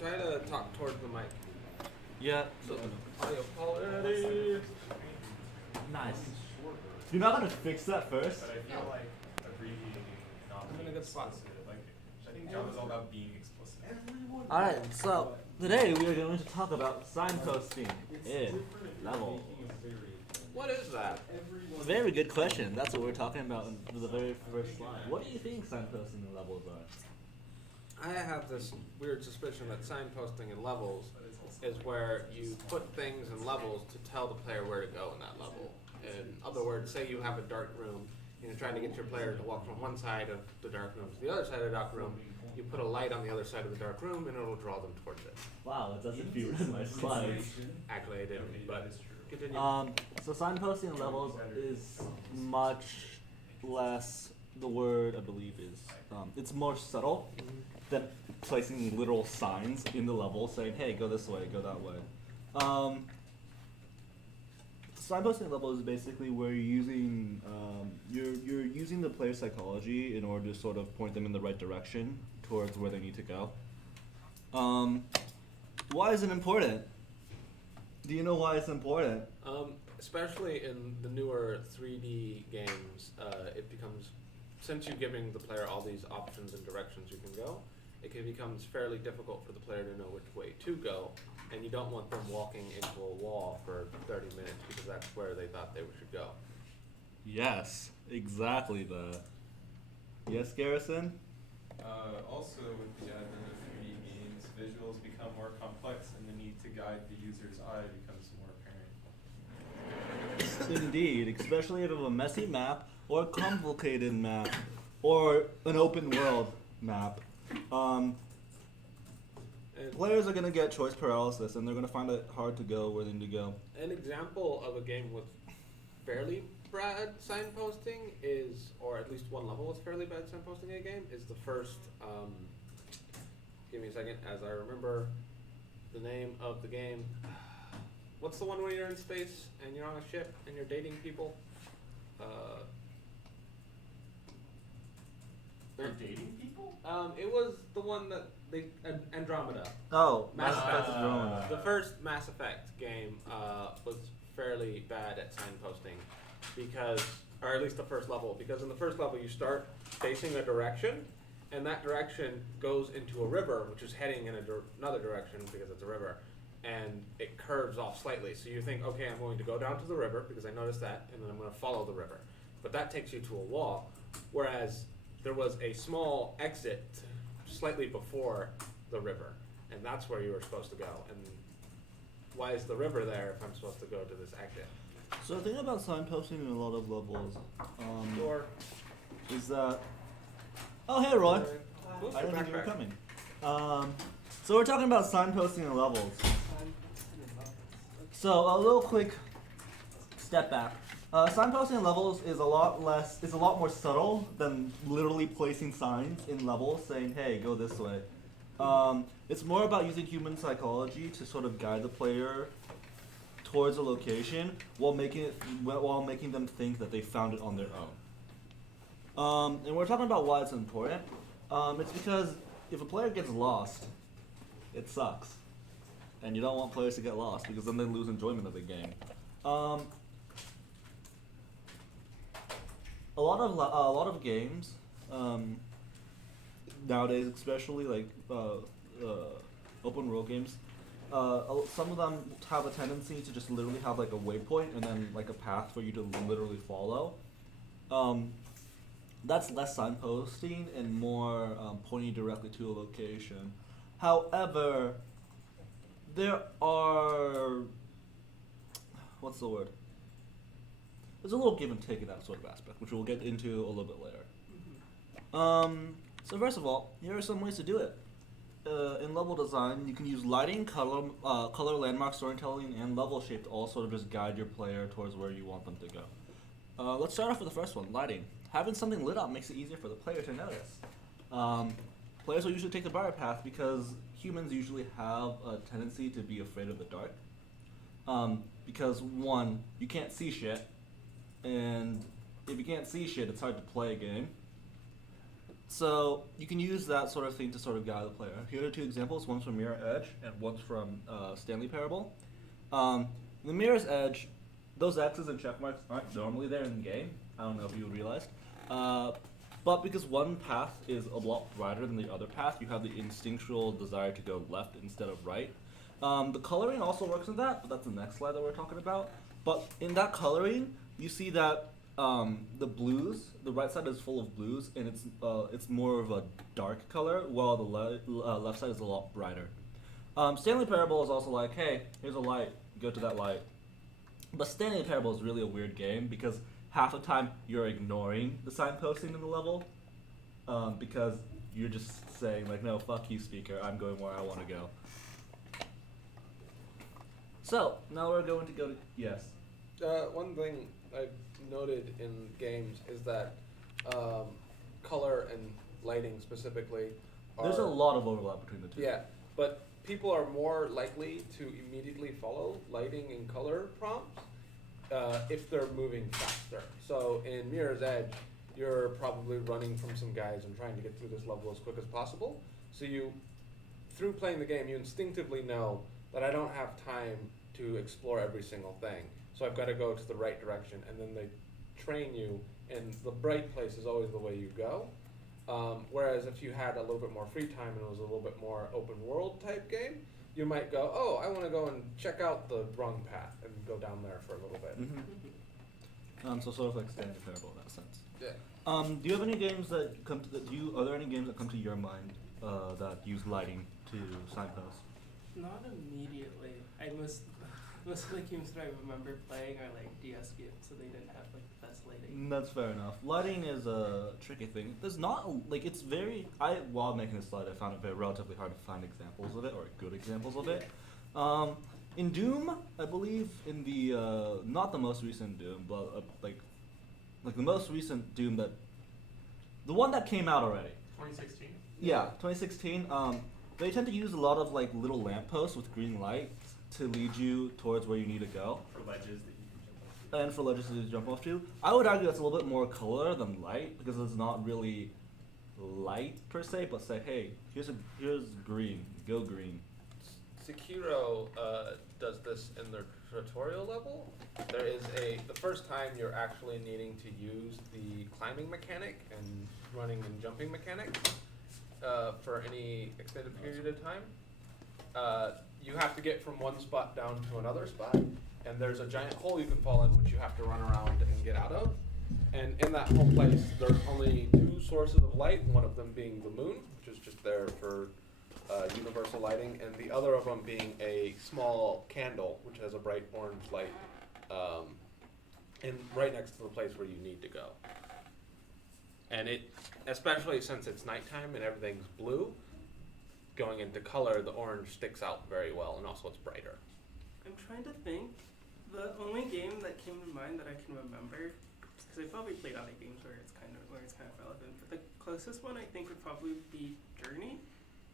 Try to talk towards the mic. Yeah. So audio quality. Nice. You're not gonna fix that first? But I feel like abbreviating, not I'm in a being good spot. explicit. Like, I think Java's all about being explicit. Alright, so today we are going to talk about signposting in level. What is that? A very good question. That's what we're talking about in the very first slide. What do you think signposting in levels are? I have this weird suspicion that signposting in levels is where you put things in levels to tell the player where to go in that level. In other words, say you have a dark room and you're trying to get your player to walk from one side of the dark room to the other side of the dark room. You put a light on the other side of the dark room and it'll draw them towards it. Wow, it doesn't feel in my slides. Actually, I didn't, but continue. So signposting in levels is much less, the word I believe is, it's more subtle than placing literal signs in the level saying, hey, go this way, go that way. Signposting level is basically where you're using you're using the player psychology in order to sort of point them in the right direction towards where they need to go. Why is it important? Do you know why it's important? Especially in the newer 3D games, it becomes, since you're giving the player all these options and directions you can go, it becomes fairly difficult for the player to know which way to go, and you don't want them walking into a wall for 30 minutes because that's where they thought they should go. Yes, exactly that. Yes, Garrison? Also, with the advent of 3D games, visuals become more complex and the need to guide the user's eye becomes more apparent. Indeed, especially if you have a messy map or a complicated map or an open world map. Players are going to get choice paralysis and they're going to find it hard to go where they need to go. An example of a game with fairly bad signposting is, or at least one level with fairly bad signposting in a game, is the first, give me a second, as I remember the name of the game. What's the one where you're in space and you're on a ship and you're dating people? They're dating people? It was the one that they Andromeda. Oh, Mass Effect. Andromeda. The first Mass Effect game was fairly bad at signposting because, or at least the first level, because in the first level you start facing a direction, and that direction goes into a river, which is heading in another direction because it's a river, and it curves off slightly. So you think, okay, I'm going to go down to the river because I noticed that, and then I'm going to follow the river. But that takes you to a wall, whereas there was a small exit slightly before the river, and that's where you were supposed to go. And why is the river there if I'm supposed to go to this exit? So the thing about signposting in a lot of levels Or is that... Oh, hey, Roy. Who's I the didn't think you were backpack? coming. So we're talking about signposting in levels. So a little quick step back. Signposting in levels is a lot more subtle than literally placing signs in levels saying, hey, go this way. It's more about using human psychology to sort of guide the player towards a location while making them think that they found it on their own. And we're talking about why it's important. It's because if a player gets lost, it sucks. And you don't want players to get lost because then they lose enjoyment of the game. A lot of games nowadays, especially like open world games, some of them have a tendency to just literally have like a waypoint and then like a path for you to literally follow. That's less signposting and more pointing directly to a location. However, there are, what's the word? There's a little give and take in that sort of aspect, which we'll get into a little bit later. So first of all, here are some ways to do it. In level design, you can use lighting, color, landmark storytelling, and level shape to all sort of just guide your player towards where you want them to go. Let's start off with the first one, lighting. Having something lit up makes it easier for the player to notice. Players will usually take the brighter path because humans usually have a tendency to be afraid of the dark. Because one, you can't see shit, and if you can't see shit, it's hard to play a game. So you can use that sort of thing to sort of guide the player. Here are two examples. One's from Mirror Edge and one's from Stanley Parable. The Mirror's Edge, those X's and check marks aren't normally there in the game. I don't know if you realized. But because one path is a lot brighter than the other path, you have the instinctual desire to go left instead of right. The coloring also works in that, but that's the next slide that we're talking about. But in that coloring, you see that the blues, the right side is full of blues, and it's more of a dark color, while the left side is a lot brighter. Stanley Parable is also like, hey, here's a light, go to that light. But Stanley Parable is really a weird game because half the time you're ignoring the signposting in the level because you're just saying like, no, fuck you, speaker, I'm going where I want to go. So now we're going to go to yes. One thing I've noted in games is that color and lighting specifically There's a lot of overlap between the two. Yeah, but people are more likely to immediately follow lighting and color prompts if they're moving faster. So in Mirror's Edge, you're probably running from some guys and trying to get through this level as quick as possible. So you, through playing the game, you instinctively know that I don't have time to explore every single thing. So I've got to go to the right direction, and then they train you, and the bright place is always the way you go. Whereas if you had a little bit more free time and it was a little bit more open world type game, you might go, oh, I want to go and check out the wrong path and go down there for a little bit. Mm-hmm. So sort of like Stanley Parable in that sense. Yeah. Do you have any games that come to are there any games that come to your mind that use lighting to signpost? Not immediately. Most of the games that I remember playing are like DS games, so they didn't have like the best lighting. That's fair enough. Lighting is a tricky thing. There's not like it's very. While making this slide, I found it relatively hard to find examples of it or good examples of it. In Doom, I believe in the not the most recent Doom, but like the most recent Doom the one that came out already. 2016? Yeah, 2016. They tend to use a lot of like little lampposts with green light to lead you towards where you need to go. For ledges that you can jump off to. And for ledges to jump off to. I would argue that's a little bit more color than light because it's not really light per se, but say, hey, here's green, go green. Sekiro does this in their tutorial level. There is the first time you're actually needing to use the climbing mechanic and running and jumping mechanic for any extended period of time. You have to get from one spot down to another spot, and there's a giant hole you can fall in which you have to run around and get out of. And in that whole place, there's only two sources of light, one of them being the moon, which is just there for universal lighting, and the other of them being a small candle, which has a bright orange light, and right next to the place where you need to go. And especially since it's nighttime and everything's blue, going into color, the orange sticks out very well, and also it's brighter. I'm trying to think. The only game that came to mind that I can remember, because I probably played other games where it's kind of relevant, but the closest one I think would probably be Journey.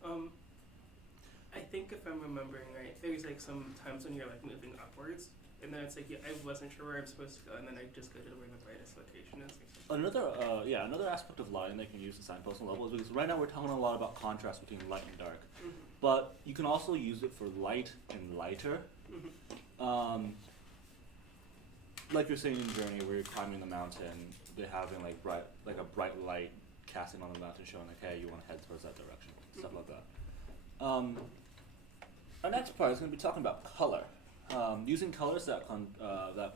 I think if I'm remembering right, there's like some times when you're like moving upwards, and then it's like I wasn't sure where I'm supposed to go, and then I just go to where the brightest location is. Another aspect of lighting they can use in signposting levels is because right now we're talking a lot about contrast between light and dark, but you can also use it for light and lighter. Like you're saying in Journey, where you're climbing the mountain, they're having like a bright light casting on the mountain, showing like, hey, you want to head towards that direction, stuff like that. Our next part is going to be talking about color. Using colors that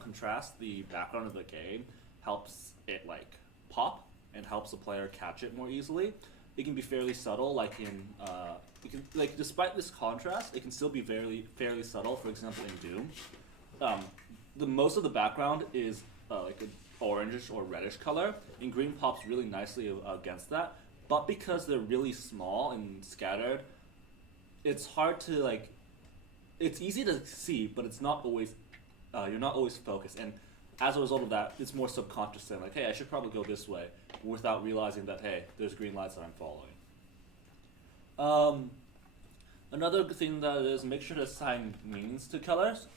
contrast the background of the game helps it like pop and helps the player catch it more easily. It can be fairly subtle, despite this contrast, it can still be fairly subtle. For example, in Doom, the most of the background is like an orangish or reddish color, and green pops really nicely against that. But because they're really small and scattered, it's hard to it's easy to see, but it's not always, you're not always focused. And as a result of that, it's more subconscious saying like, hey, I should probably go this way, without realizing that, hey, there's green lights that I'm following. Another good thing that is make sure to assign meanings to colors.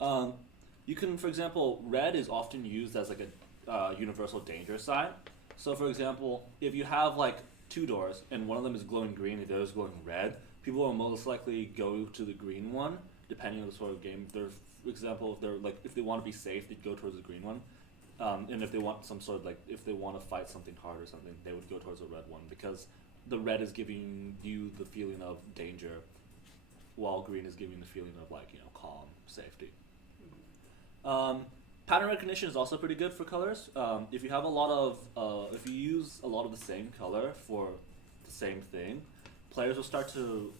You can, for example, red is often used as like a universal danger sign. So for example, if you have like two doors and one of them is glowing green and the other is glowing red, people will most likely go to the green one, depending on the sort of game. For example, if they're like, if they want to be safe, they'd go towards the green one. And if they want some sort of like, if they want to fight something hard or something, they would go towards the red one because the red is giving you the feeling of danger, while green is giving the feeling of like, you know, calm, safety. Pattern recognition is also pretty good for colors. If you have a lot of, if you use a lot of the same color for the same thing, players will start to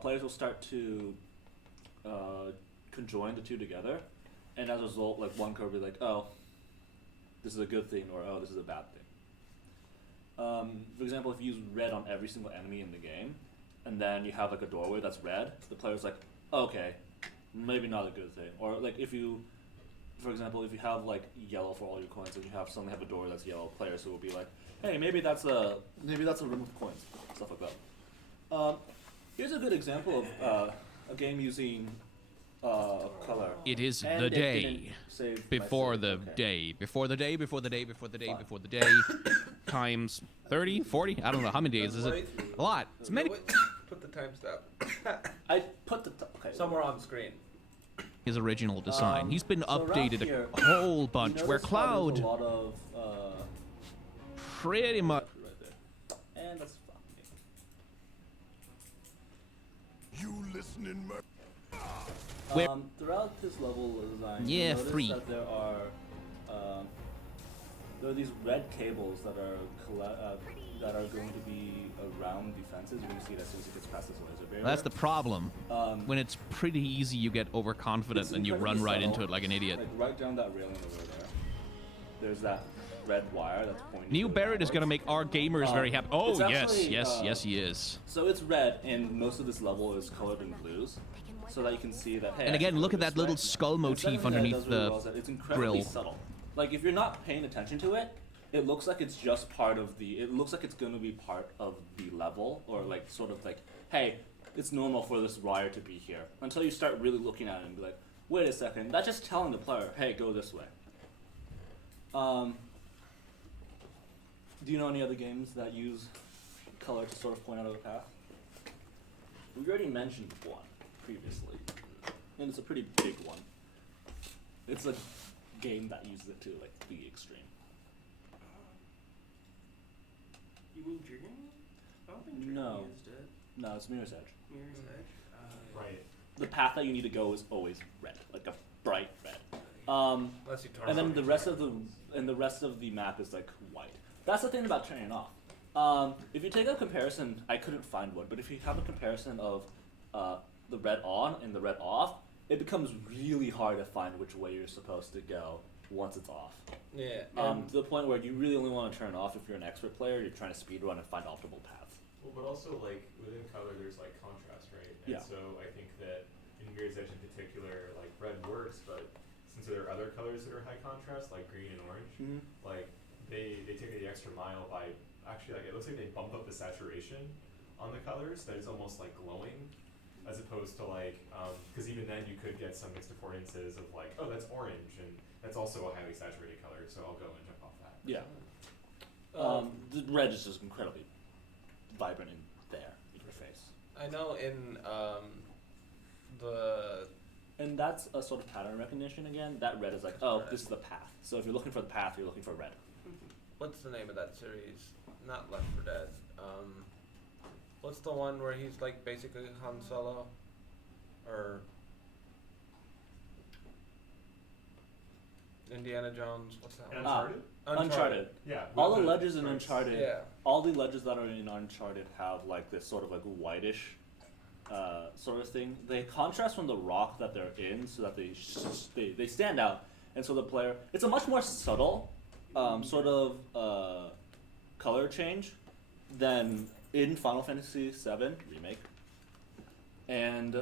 players will start to conjoin the two together, and as a result, like one color will be like, oh, this is a good thing, or oh, this is a bad thing. For example, if you use red on every single enemy in the game, and then you have like a doorway that's red, the player's like, okay, maybe not a good thing. Or like if you, for example, if you have like yellow for all your coins, and you have suddenly have a door that's yellow, players will be like, hey, maybe that's a room with coins, stuff like that. Here's a good example of a game using color. It is And the it day didn't save my before save. the Okay. day, before the day, before the day, before the day, Fine. before the day, times 30, 40, I don't know, how many days is it? A lot. It's many. Put the timestamp I put the okay. somewhere on the screen. His original design. He's been so around updated here, a whole you bunch. notice Where how there's Cloud a lot of pretty much. right there. And that's fine. You listening, man? Where- Throughout this level design, Yeah, you notice free. that there are these red cables that are going to be around the fences. You're going to see it as soon as it gets past this laser barrier. That's the problem. Um, When it's pretty easy, you get overconfident It's and you run incredibly right subtle. into it like an idiot. Like right down that railing over there. There's that red wire that's pointing. Neil to it Barrett is going to downwards. make our gamers very happy. Oh, it's yes, actually, yes, he is. So it's red, and most of this level is colored in blues, so that you can see that. Hey, And I again, can look go at that this little way. skull And motif second thing that it underneath does really the well is that it's incredibly grill. subtle. Like if you're not paying attention to it, it looks like it's just part of the. It looks like it's going to be part of the level, or like sort of like, hey, it's normal for this wire to be here. Until you start really looking at it and be like, wait a second, that's just telling the player, hey, go this way. Do you know any other games that use color to sort of point out a path? We already mentioned one previously, and it's a pretty big one. It's a game that uses it to like the extreme. You mean Journey? I don't think Journey No. used it. No, it's Mirror's Edge. Mirror's Edge. Right. The path that you need to go is always red, like a bright red. Unless you turn And then on the rest of the map is like white. That's the thing about turning it off. If you take a comparison, I couldn't find one, but if you have a comparison of the red on and the red off, it becomes really hard to find which way you're supposed to go once it's off. Yeah. To the point where you really only want to turn it off if you're an expert player. You're trying to speedrun and find optimal paths. Well, but also like within color, there's like contrast, right? And Yeah. so I think that in Mirror's Edge in particular, like red works, but since there are other colors that are high contrast, like green and orange, like they take the extra mile by actually like it looks like they bump up the saturation on the colors that it's almost like glowing, as opposed to like because even then you could get some mixed affordances of like, oh, that's orange and that's also a highly saturated color, so I'll go and jump off that. Yeah. The red is just incredibly vibrant in there in your face. I know in the And that's a sort of pattern recognition again. That red is like, oh, this is the path. So if you're looking for the path, you're looking for red. what's the name of that series? Not Left 4 Dead. What's the one where he's like basically Han Solo? Or Indiana Jones? What's that one? Uncharted? Uncharted. Yeah. All with the ledges in stripes. Uncharted, Yeah. all the ledges that are in Uncharted have like this sort of like whitish sort of thing. They contrast from the rock that they're in, so that they stand out, and so the player. It's a much more subtle sort of color change than in Final Fantasy VII Remake and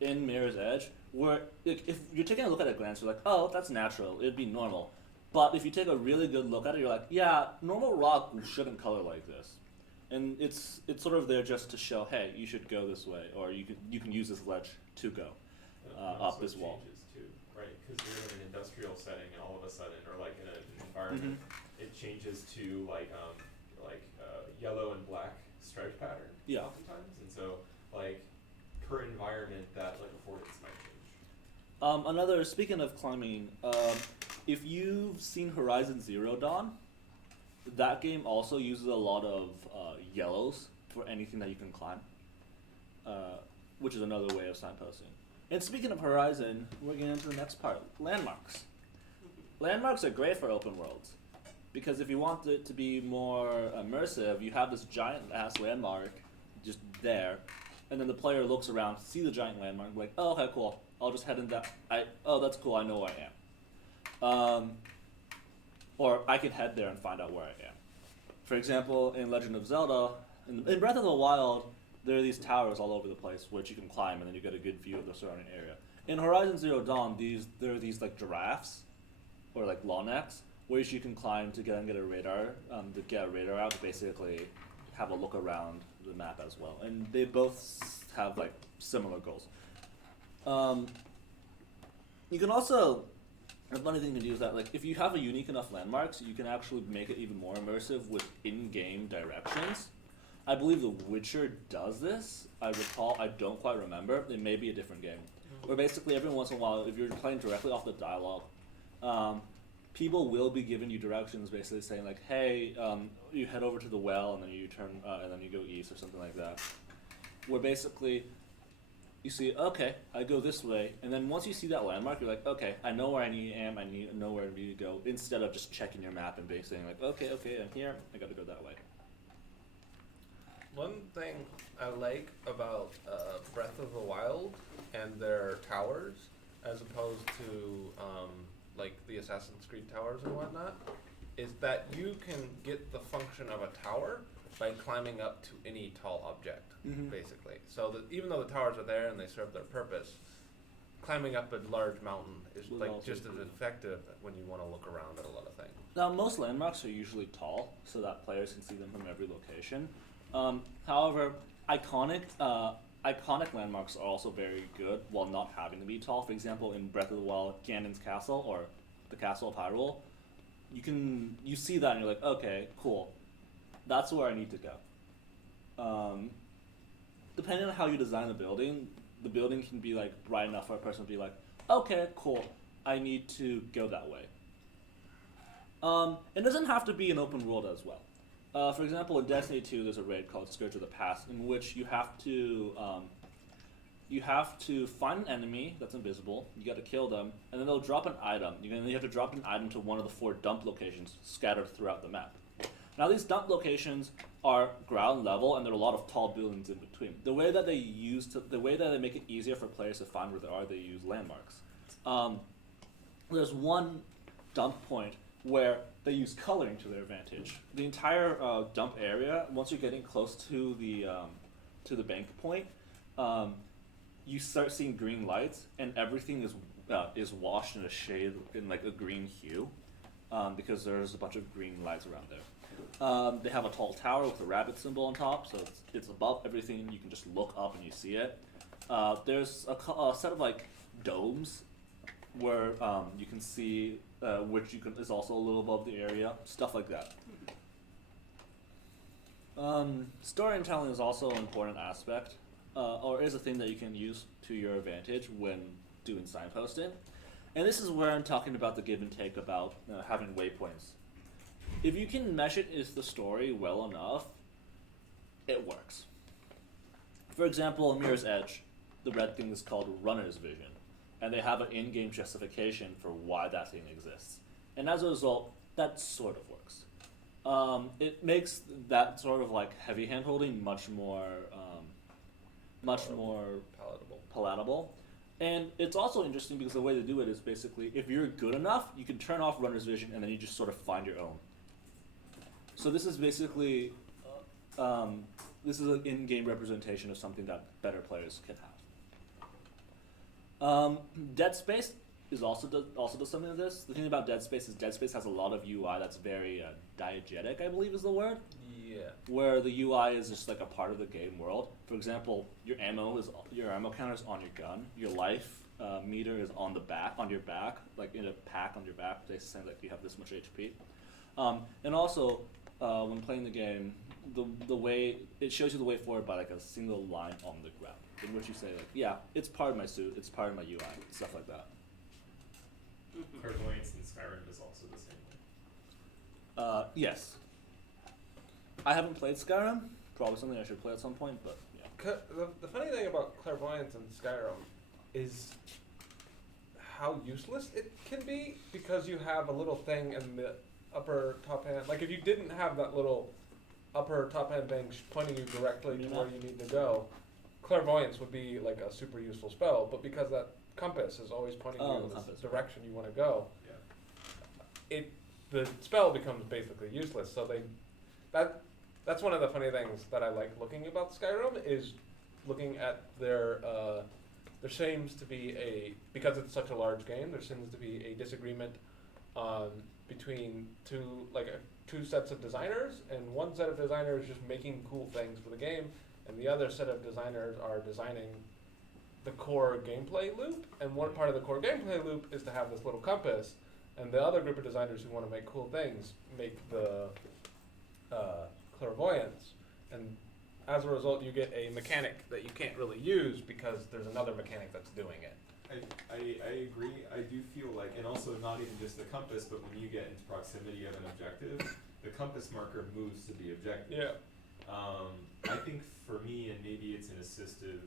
in Mirror's Edge, where if you're taking a look at it at a glance, you're like, oh, that's natural. It'd be normal. But if you take a really good look at it, you're like, yeah, normal rock shouldn't color like this. And it's sort of there just to show, hey, you should go this way, or you can use this ledge to go And up also this wall. changes too, right? Because you're in an industrial setting, and all of a sudden, or like in an environment, it changes to yellow and black stripe pattern. Yeah. Oftentimes, and so like per environment that like affordance might change. Speaking of climbing, if you've seen Horizon Zero Dawn, that game also uses a lot of yellows for anything that you can climb, which is another way of signposting. And speaking of Horizon, we're getting into the next part, landmarks. Landmarks are great for open worlds, because if you want it to be more immersive, you have this giant ass landmark just there, and then the player looks around, see the giant landmark, like, oh, okay, cool, I'll just head in that, oh, that's cool, I know where I am. Or I can head there and find out where I am. For example, in Legend of Zelda, in Breath of the Wild, there are these towers all over the place which you can climb, and then you get a good view of the surrounding area. In Horizon Zero Dawn, there are these like giraffes, or like law necks, which you can climb to get a radar, out to basically have a look around the map as well. And they both have like similar goals. You can also, a funny thing to do is that like if you have a unique enough landmarks, you can actually make it even more immersive with in-game directions. I believe The Witcher does this. I don't quite remember. It may be a different game. Where basically every once in a while, if you're playing directly off the dialogue, people will be giving you directions, basically saying like, "Hey, you head over to the well, and then you turn, and then you go east," or something like that. Where basically, you see, okay, I go this way, and then once you see that landmark, you're like, okay, I know where I know where I need to go. Instead of just checking your map and basically saying like, okay, I'm here, I got to go that way. One thing I like about Breath of the Wild and their towers, as opposed to like the Assassin's Creed towers and whatnot, is that you can get the function of a tower by climbing up to any tall object, basically. So that even though the towers are there and they serve their purpose, climbing up a large mountain is like just as effective when you want to look around at a lot of things. Now, most landmarks are usually tall, so that players can see them from every location. However, iconic landmarks are also very good while not having to be tall. For example, in Breath of the Wild, Ganon's castle, or the Castle of Hyrule, you see that and you're like, okay, cool, that's where I need to go. Depending on how you design the building can be like bright enough for a person to be like, okay, cool, I need to go that way. It doesn't have to be an open world as well. For example, in Destiny 2, there's a raid called Scourge of the Past, in which you have to find an enemy that's invisible. You got to kill them, and then they'll drop an item. You have to drop an item to one of the 4 dump locations scattered throughout the map. Now, these dump locations are ground level, and there are a lot of tall buildings in between. The way that they make it easier for players to find where they are, they use landmarks. There's one dump point where they use coloring to their advantage. The entire dump area, once you're getting close to the bank point, you start seeing green lights, and everything is washed in a shade in like a green hue, because there's a bunch of green lights around there. They have a tall tower with a rabbit symbol on top, so it's above everything. You can just look up and you see it. There's a set of like domes where you can see, which is also a little above the area, stuff like that. Storytelling is also an important aspect, or is a thing that you can use to your advantage when doing signposting. And this is where I'm talking about the give and take about having waypoints. If you can mesh it into the story well enough, it works. For example, in Mirror's Edge, the red thing is called Runner's Vision, and they have an in-game justification for why that thing exists. And as a result, that sort of works. It makes that sort of like heavy hand-holding much more palatable. And it's also interesting because the way to do it is basically, if you're good enough, you can turn off Runner's Vision and then you just sort of find your own. So this is basically, this is an in-game representation of something that better players can have. Dead Space also does something like this. The thing about Dead Space is Dead Space has a lot of UI that's very diegetic, I believe is the word. Yeah. Where the UI is just like a part of the game world. For example, your ammo counter is on your gun. Your life meter is on your back, like in a pack on your back. They say like you have this much HP. And also, when playing the game, the way it shows you the way forward by like a single line on the ground, in which you say like, yeah, it's part of my suit, it's part of my UI, stuff like that. Clairvoyance in Skyrim is also the same way. Yes. I haven't played Skyrim. Probably something I should play at some point, but yeah. The funny thing about clairvoyance in Skyrim is how useless it can be, because you have a little thing in the upper top hand. Like if you didn't have that little upper top hand thing pointing you directly to where you need to go, clairvoyance would be like a super useful spell. But because that compass is always pointing you in the direction you want to go, the spell becomes basically useless. So that's one of the funny things that I like looking about Skyrim, is looking at their there seems to be because it's such a large game, there seems to be a disagreement between two sets of designers, and one set of designers just making cool things for the game, and the other set of designers are designing the core gameplay loop, and one part of the core gameplay loop is to have this little compass, and the other group of designers who want to make cool things make the clairvoyance, and as a result you get a mechanic that you can't really use because there's another mechanic that's doing it. I agree. I do feel like, and also not even just the compass, but when you get into proximity of an objective, the compass marker moves to the objective. Yeah. I think for me, and maybe it's an assistive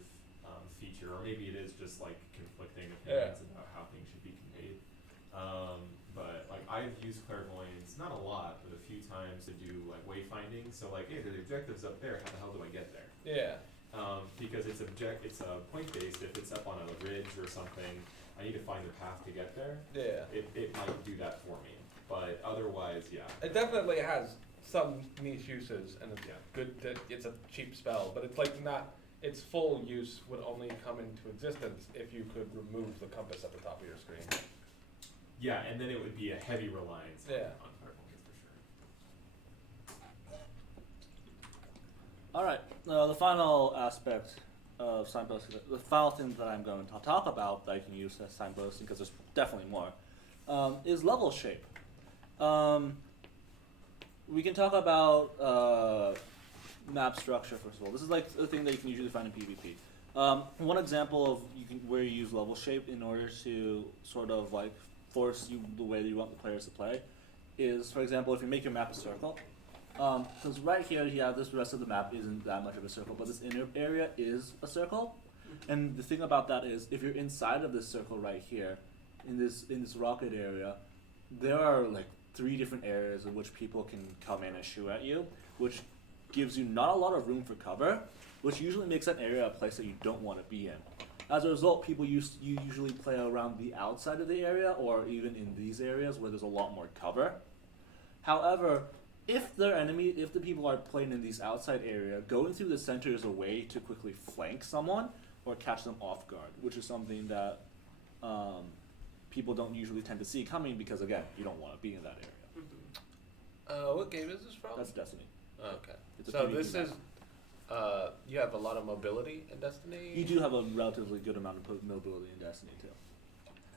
feature, or maybe it is just like conflicting opinions about how things should be conveyed. But like I've used clairvoyance, not a lot, but a few times to do like wayfinding. So like, hey, the objective's up there. How the hell do I get there? Yeah. Because it's point based. If it's up on a ridge or something, I need to find a path to get there. Yeah. It might do that for me, but otherwise, yeah. It definitely has some niche uses, and it's good that it's a cheap spell, but it's like not. Its full use would only come into existence if you could remove the compass at the top of your screen. Yeah, and then it would be a heavy reliance on clairvoyance for sure. All right. The final aspect of signposting, the final thing that I'm going to talk about that I can use as signposting, because there's definitely more, is level shape. We can talk about map structure first of all. This is like the thing that you can usually find in PvP. One example of where you use level shape in order to sort of like force you the way that you want the players to play is, for example, if you make your map a circle. Because right here, this rest of the map isn't that much of a circle, but this inner area is a circle. And the thing about that is, if you're inside of this circle right here, in this rocket area, there are like 3 different areas in which people can come in and shoot at you, which gives you not a lot of room for cover, which usually makes that area a place that you don't want to be in. As a result, people usually play around the outside of the area, or even in these areas where there's a lot more cover. However, if the people are playing in these outside area, going through the center is a way to quickly flank someone or catch them off guard, which is something that people don't usually tend to see coming because, again, you don't want to be in that area. What game is this from? That's Destiny. Okay. It's a So PvP this map. is, you have a lot of mobility in Destiny? You do have a relatively good amount of mobility in Destiny too,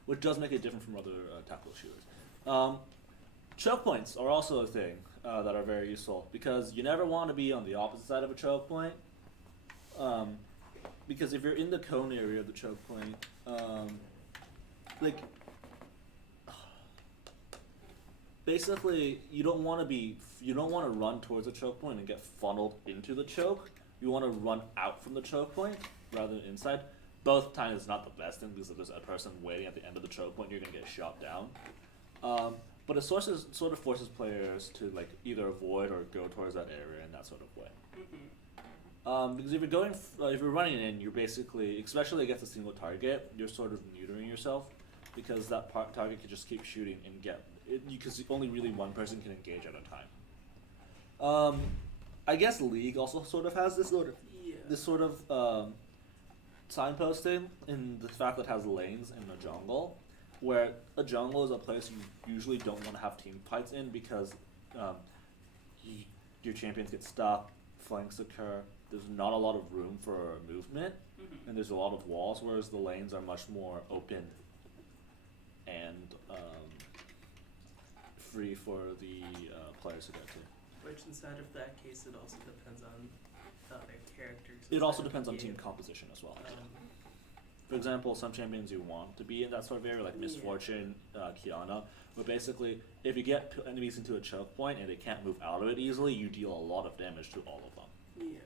which does make it different from other tactical shooters. Choke points are also a thing that are very useful, because you never want to be on the opposite side of a choke point. Because if you're in the cone area of the choke point, basically you don't want to run towards a choke point and get funneled into the choke. You want to run out from the choke point rather than inside. Both times is not the best thing, because if there's a person waiting at the end of the choke point, you're gonna get shot down. But it sort of forces players to like either avoid or go towards that area in that sort of way. Because if you're running in, you're basically, especially against a single target, you're sort of neutering yourself, because that target can just keep shooting and get it, because only really one person can engage at a time. I guess League also sort of has this sort of signposting in the fact that it has lanes in a jungle, where a jungle is a place you usually don't want to have team fights in, because your champions get stuck, flanks occur, there's not a lot of room for movement, and there's a lot of walls, whereas the lanes are much more open and free for the players to go to. Which inside of that case, it also depends on the other characters. It also inside of depends the on team game. composition as well. Um, For example, some champions you want to be in that sort of area, like Miss Yeah. Fortune, Kiana, but basically, if you get enemies into a choke point and they can't move out of it easily, you deal a lot of damage to all of them. Yeah.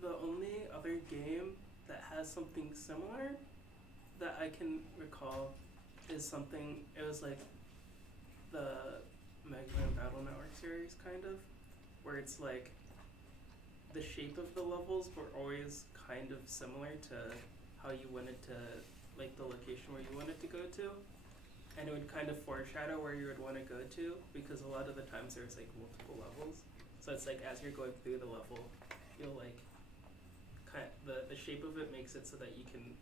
The only other game that has something similar that I can recall is something, it was like the Mega Man Battle Network series, kind of, where it's like the shape of the levels were always kind of similar to how you wanted to, like the location where you wanted to go to. And it would kind of foreshadow where you would want to go to, because a lot of the times there's like multiple levels. So it's like as you're going through the level, you'll like the shape of it makes it so that you can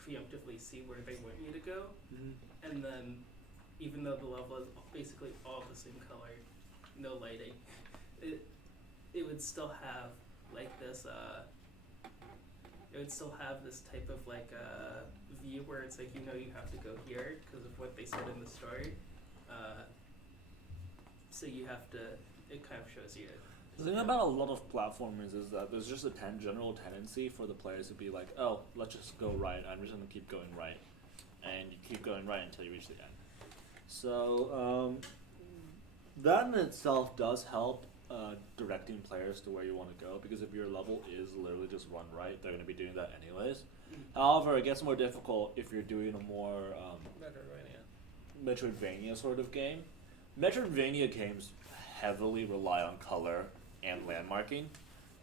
preemptively see where they want you to go. And then even though the level is basically all the same color, no lighting, it would still have like this it would still have this type of like view where it's like, you know, you have to go here because of what they said in the story. So you have to, it kind of shows you. The thing about a lot of platformers is that there's just a general tendency for the players to be like, oh, let's just go right, I'm just going to keep going right. And you keep going right until you reach the end. So, that in itself does help directing players to where you want to go, because if your level is literally just run right, they're going to be doing that anyways. However, it gets more difficult if you're doing a more Metroidvania sort of game. Metroidvania games heavily rely on color and landmarking,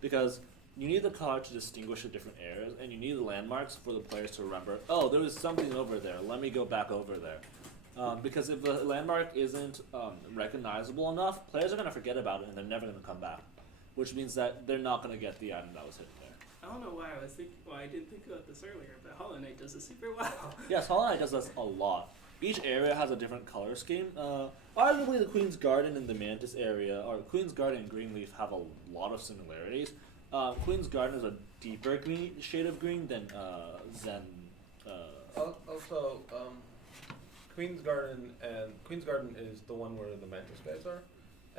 because you need the color to distinguish the different areas, and you need the landmarks for the players to remember, oh, there was something over there, let me go back over there. Because if the landmark isn't recognizable enough, players are going to forget about it and they're never going to come back, which means that they're not going to get the item that was hidden there. I don't know why I didn't think about this earlier, but Hollow Knight does it super well. Yes, Hollow Knight does this a lot. Each area has a different color scheme. Arguably the Queen's Garden and the Mantis area, or Queen's Garden and Greenleaf, have a lot of similarities. Queen's Garden is a deeper green shade of green than Zen. Also, Queen's Garden is the one where the Mantis guys are,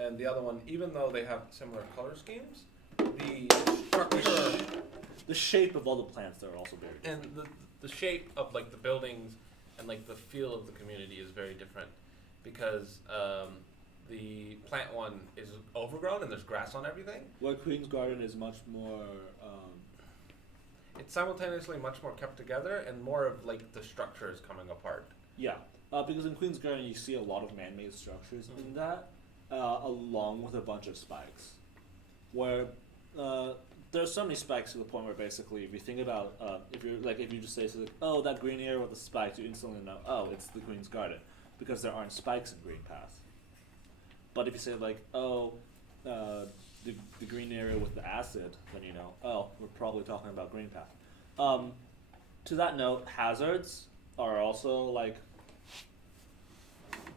and the other one, even though they have similar color schemes, the structure, The shape of all the plants there are also very different. and the shape of like the buildings and like the feel of the community is very different, because the plant one is overgrown and there's grass on everything. Where Queen's Garden is much more. It's simultaneously much more kept together and more of like the structure is coming apart. Yeah, because in Queen's Garden you see a lot of man-made structures in that, along with a bunch of spikes, where there's so many spikes to the point where basically if you think about, if you just say, oh, that green area with the spikes, you instantly know, oh, it's the Queen's Garden, because there aren't spikes in Green Path. But if you say like, oh, the green area with the acid, then you know, oh, we're probably talking about Green Path. To that note, hazards are also like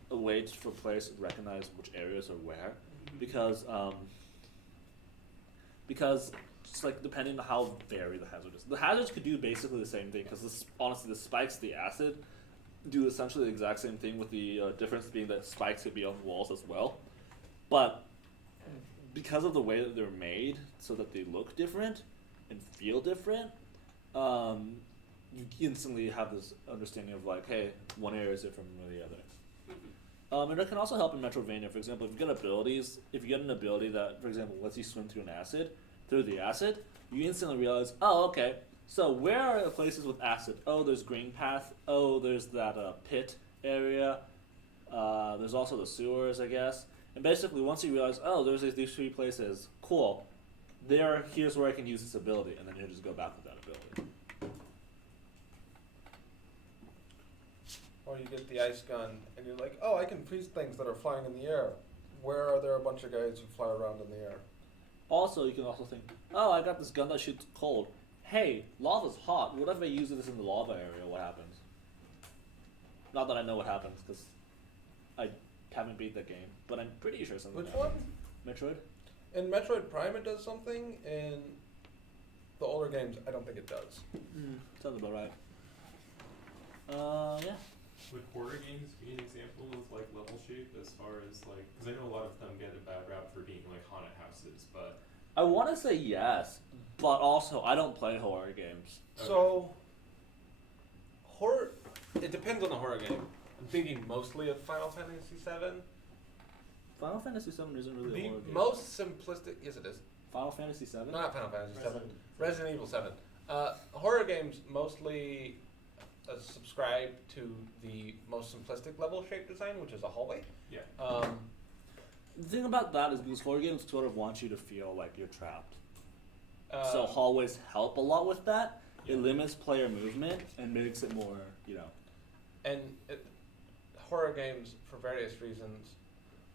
a way for players to recognize which areas are where, because it's like depending on how varied the hazard is. The hazards could do basically the same thing, because honestly the spikes, the acid, do essentially the exact same thing, with the difference being that spikes could be on walls as well. But because of the way that they're made, so that they look different and feel different, you instantly have this understanding of like, hey, one area is different from the other. And it can also help in Metroidvania. For example, if you get an ability that, for example, lets you swim through the acid, you instantly realize, oh, okay, so where are the places with acid? Oh, there's Green Path. Oh, there's that pit area. There's also the sewers, I guess. And basically, once you realize, oh, there's these three places, cool, here's where I can use this ability, and then you just go back with that ability. Or you get the ice gun and you're like, oh, I can freeze things that are flying in the air. Where are there a bunch of guys who fly around in the air? Also, you can also think, oh, I got this gun that shoots cold. Hey, lava's hot. What if I use this in the lava area? What happens? Not that I know what happens, because I haven't beat that game, but I'm pretty sure something Which happens. one? Metroid? In Metroid Prime it does something, in the older games I don't think it does. Sounds about right. Yeah. Would horror games be an example of like level shape as far as like, because I know a lot of them get a bad rap for being like haunted houses, but I want to say yes, but also I don't play horror games. So, horror. It depends on the horror game. I'm thinking mostly of Final Fantasy VII. Final Fantasy VII isn't really a The horror game. most simplistic. Yes, it is. Final Fantasy VII? Not Final Fantasy VII. Resident. Resident Evil 7. Horror games mostly subscribe to the most simplistic level shape design, which is a hallway. yeah. The thing about that is because horror games sort of want you to feel like you're trapped. So Uh, hallways help a lot with that. It limits player movement and makes it more, you know. and horror games, for various reasons,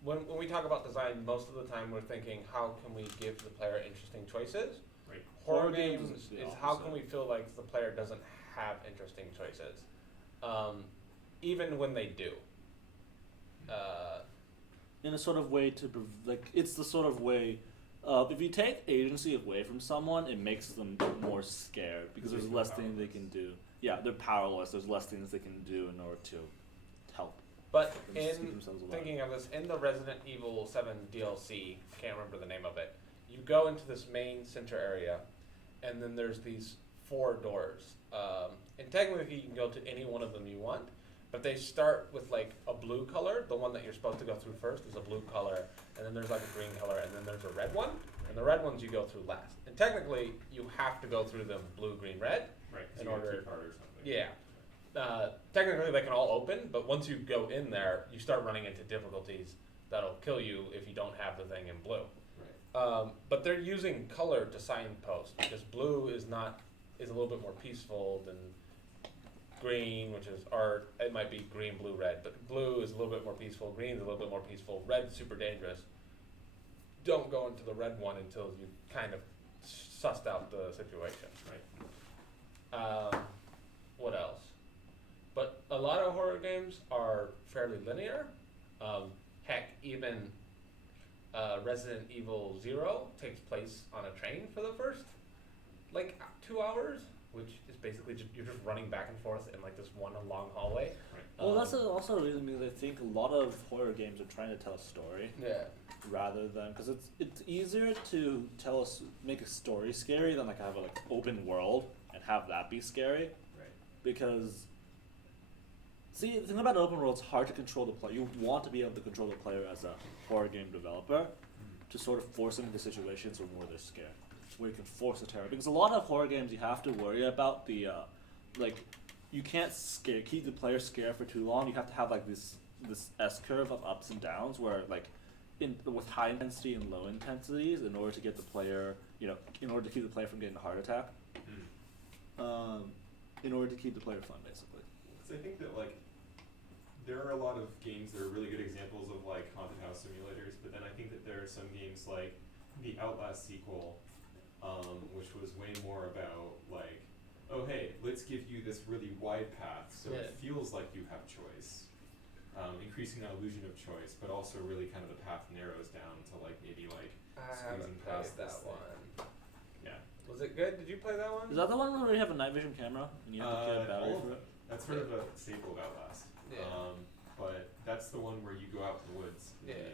when we talk about design, most of the time we're thinking, how can we give the player interesting choices? Right. Horror Horror games games is the is how opposite. can we feel like the player doesn't have interesting choices, even when they do. In a sort of way to, it's the sort of way, if you take agency away from someone, it makes them more scared because there's They're less things they powerless. can do. Yeah, they're powerless. There's less things they can do in order to help But them in keep themselves alive. thinking of this, in the Resident Evil 7 DLC, I can't remember the name of it, you go into this main center area, and then there's these 4 doors. And technically you can go to any one of them you want, but they start with like a blue color. The one that you're supposed to go through first is a blue color, and then there's like a green color, and then there's a red one, and the red ones you go through last. And technically you have to go through them blue, green, red. Right. 'Cause In you got a order- key card or something. Yeah. Technically they can all open, but once you go in there, you start running into difficulties that'll kill you if you don't have the thing in blue. Right. But they're using color to signpost because blue is a little bit more peaceful than green, which is art. It might be green, blue, red, but blue is a little bit more peaceful. Green is a little bit more peaceful. Red is super dangerous. Don't go into the red one until you kind of sussed out the situation. Right. What else? But a lot of horror games are fairly linear. Heck, even Resident Evil 0 takes place on a train for the first, 2 hours, which is basically you're just running back and forth in this one long hallway. Right. Well, that's also a reason because I think a lot of horror games are trying to tell a story Yeah. rather than because it's easier to make a story scary than have a open world and have that be scary Right. because see the thing about open world, it's hard to control the player. You want to be able to control the player as a horror game developer to sort of force them into situations where they're scared, where you can force a terror. Because a lot of horror games you have to worry about the you can't keep the player scared for too long. You have to have this S curve of ups and downs where with high intensity and low intensities in order to get the player in order to keep the player from getting a heart attack. In order to keep the player fun basically. Because I think that there are a lot of games that are really good examples of haunted house simulators, but then I think that there are some games like the Outlast sequel, which was way more about oh hey, let's give you this really wide path so Yeah. it feels like you have choice, increasing that illusion of choice, but also really kind of the path narrows down to maybe I squeezing haven't past played that this thing. one. Yeah. Was it good? Did you play that one? Is that the one where you have a night vision camera and you have to get a battery all of for them. it? That's sort of a staple of Outlast. Yeah. But that's the one where you go out in the woods. And Yeah.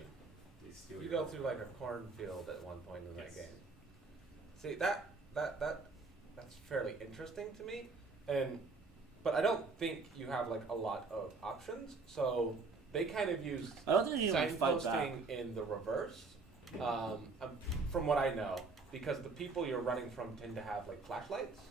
they steal You your go through a cornfield at one point in that Yes. game. See that's fairly interesting to me, but I don't think you have a lot of options. So they kind of use I don't think you can fight back. signposting in the reverse. From what I know, because the people you're running from tend to have flashlights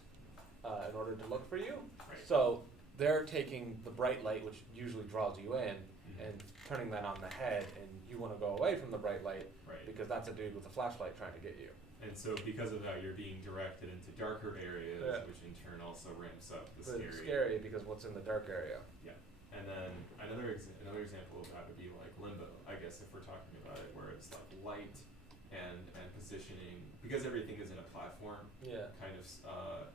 in order to look for you. Right. So they're taking the bright light, which usually draws you in, Mhm. and turning that on the head, and you want to go away from the bright light Right. because that's a dude with a flashlight trying to get you. And so because of that, you're being directed into darker areas, Yeah. which in turn also ramps up the But it's scary because what's in the dark area. Yeah. And then another example of that would be Limbo, I guess, if we're talking about it, where it's light and positioning, because everything is in a platform, Yeah. kind of,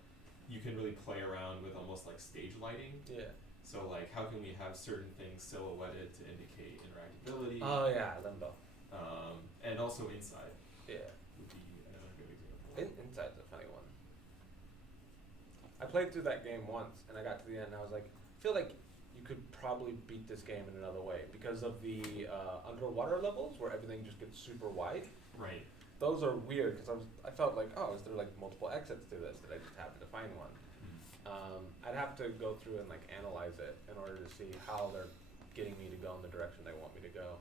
you can really play around with almost stage lighting. Yeah. So how can we have certain things silhouetted to indicate interactability? Oh yeah, Limbo. And also Inside Yeah. would be another good example. Inside's a funny one. I played through that game once, and I got to the end, and I was like, I feel like you could probably beat this game in another way because of the underwater levels where everything just gets super wide. Right. Those are weird because I felt like, oh, is there like multiple exits to this? Did I just happen to find one? I'd have to go through and like analyze it in order to see how they're getting me to go in the direction they want me to go.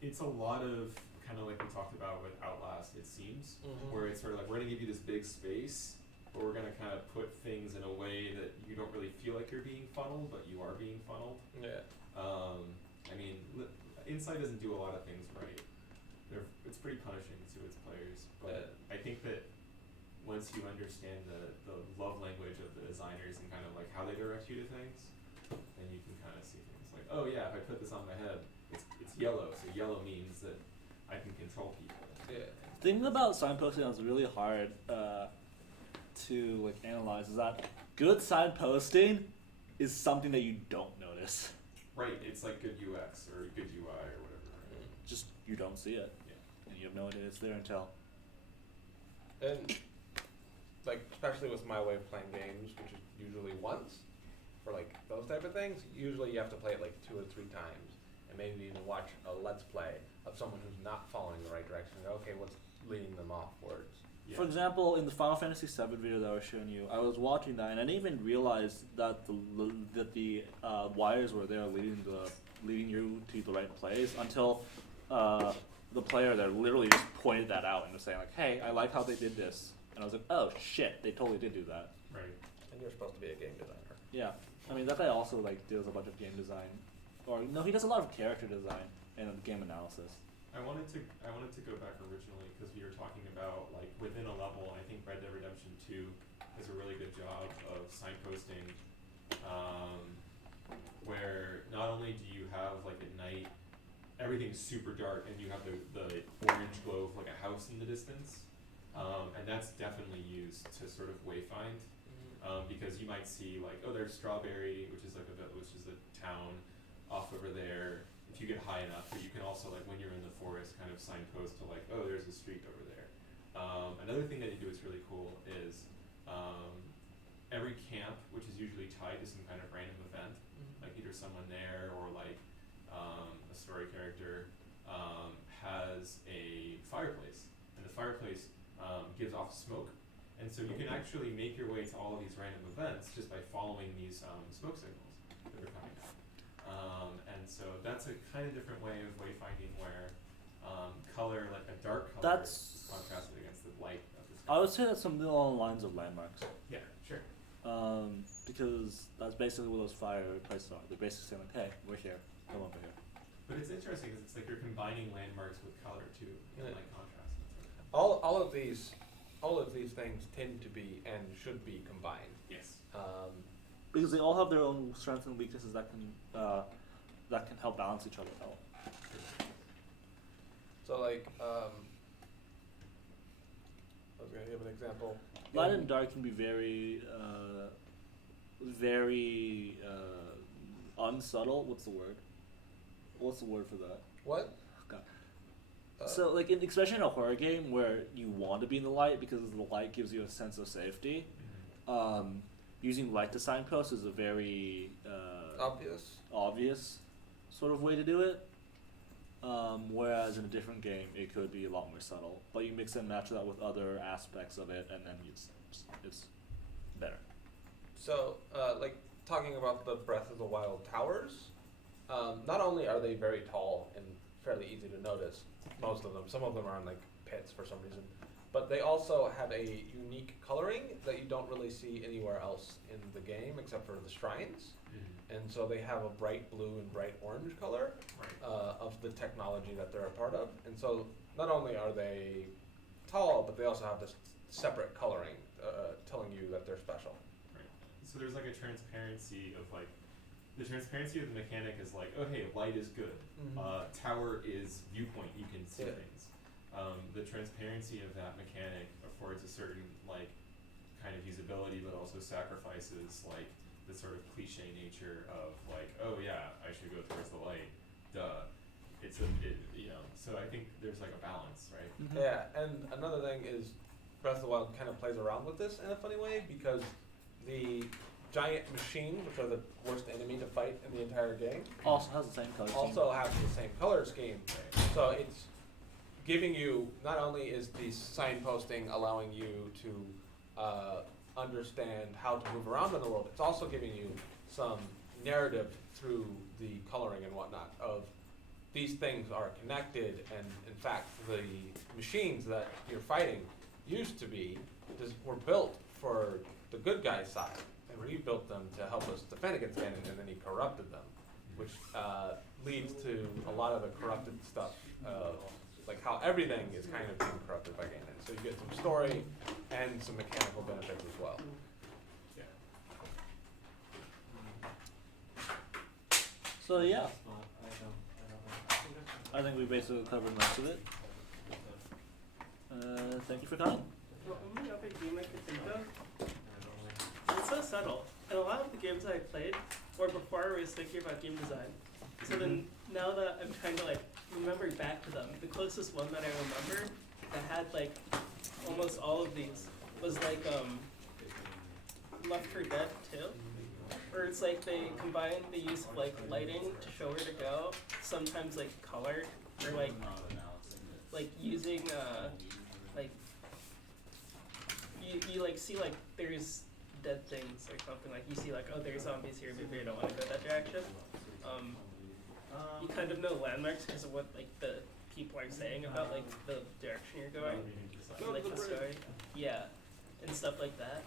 It's a lot of kind of like we talked about with Outlast, it seems, where it's sort of like we're gonna give you this big space, but we're gonna kind of put things in a way that you don't really feel like you're being funneled, but you are being funneled. Yeah. I mean, Inside doesn't do a lot of things right. It's pretty punishing to its players, but I think that once you understand the love language of the designers and kind of like how they direct you to things, then you can kind of see things like, oh yeah, if I put this on my head, it's yellow, so yellow means that I can control people. Yeah. The thing about signposting that's really hard to like analyze is that good signposting is something that you don't notice. Right, it's like good UX or good UI or whatever. Right? Just you don't see it, Yeah. and you have no idea it's there until. And like especially with my way of playing games, which is usually once, for like those type of things, usually you have to play it like 2 or 3 times, and maybe even watch a let's play of someone who's not following the right direction. Okay, what's leading them offwards? Yeah. For example, in the Final Fantasy VII video that I was showing you, I was watching that and I didn't even realize that the wires were there leading you to the right place until the player there literally just pointed that out and was saying like, "Hey, I like how they did this," and I was like, "Oh shit, they totally did do that." Right. And you're supposed to be a game designer. Yeah, I mean that guy also like does a bunch of game design, or no, he does a lot of character design and game analysis. I wanted to go back originally because we were talking about like within a level. I think Red Dead Redemption 2 does a really good job of signposting, where not only do you have like at night everything's super dark and you have the orange glow of like a house in the distance, and that's definitely used to sort of wayfind, because you might see like, oh, there's Strawberry, which is a town off over there. If you get high enough, but you can also like when you're in the forest kind of signpost to like, oh, there's a street over there. Another thing that you do is really cool is every camp, which is usually tied to some kind of random event, like either someone there or like a story character, has a fireplace, and the fireplace gives off smoke, and so you can actually make your way to all of these random events just by following these smoke signals that are coming out. And so that's a kind of different way of wayfinding where color, like a dark color, is contrasted against the light of the sky. I would say that's something along the lines of landmarks. Yeah, sure. Because that's basically what those fireplaces are. They're basically saying like, hey, we're here, come over here. But it's interesting because it's like you're combining landmarks with color too, and Yeah. like contrast. All of these things tend to be and should be combined. Yes. Because they all have their own strengths and weaknesses that can help balance each other out. So like, I was gonna give an example. Light and dark can be very unsubtle. What's the word? What's the word for that? What? Okay. Uh, So like especially in a horror game where you want to be in the light because the light gives you a sense of safety. Using light to signpost is a very obvious sort of way to do it. Whereas in a different game, it could be a lot more subtle. But you mix and match that with other aspects of it, and then it's better. So, like talking about the Breath of the Wild towers, not only are they very tall and fairly easy to notice, most of them. Some of them are in like pits for some reason, but they also have a unique coloring that you don't really see anywhere else in the game except for the shrines. And so they have a bright blue and bright orange color of the technology that they're a part of. And so not only are they tall, but they also have this separate coloring telling you that they're special. Right. So there's like a transparency of like, the transparency of the mechanic is like, oh hey, light is good. Tower is viewpoint, you can see things. The transparency of that mechanic affords a certain like kind of usability, but also sacrifices like the sort of cliche nature of like, oh yeah, I should go towards the light, duh. So I think there's like a balance, right? Yeah, and another thing is Breath of the Wild kind of plays around with this in a funny way because the giant machines, which are the worst enemy to fight in the entire game, Also has the same color scheme. also have the same color scheme. So it's giving you, not only is the signposting allowing you to understand how to move around in the world, it's also giving you some narrative through the coloring and whatnot of these things are connected, and in fact the machines that you're fighting used to be, were built for the good guy's side, and we built them to help us defend against Ganon, and then he corrupted them, which leads to a lot of the corrupted stuff, like how everything is kind of being corrupted by Ganon. So you get some story and some mechanical benefits as well. So yeah, I think we basically covered most of it. Thank you for coming. The only other game I could think of, it's so subtle. And a lot of the games I played were before I was thinking about game design. So then, now that I'm trying to like remember back to them, the closest one that I remember that had like almost all of these was like Left 4 Dead 2. Where it's like they combine the use of like lighting to show where to go, sometimes like color, or like using like you like see like there's dead things or something, like you see like, oh, there's zombies here, maybe I don't want to go that direction. You kind of know landmarks because of what like the people are saying about like the direction you're going, like the story, yeah, and stuff like that.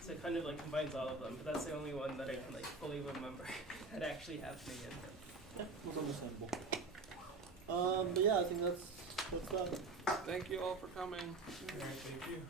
So it kind of like combines all of them, but that's the only one that I can like fully remember that actually happening in them. Yeah, that's understandable. But yeah, I think that's done. Thank you all for coming. Thank you.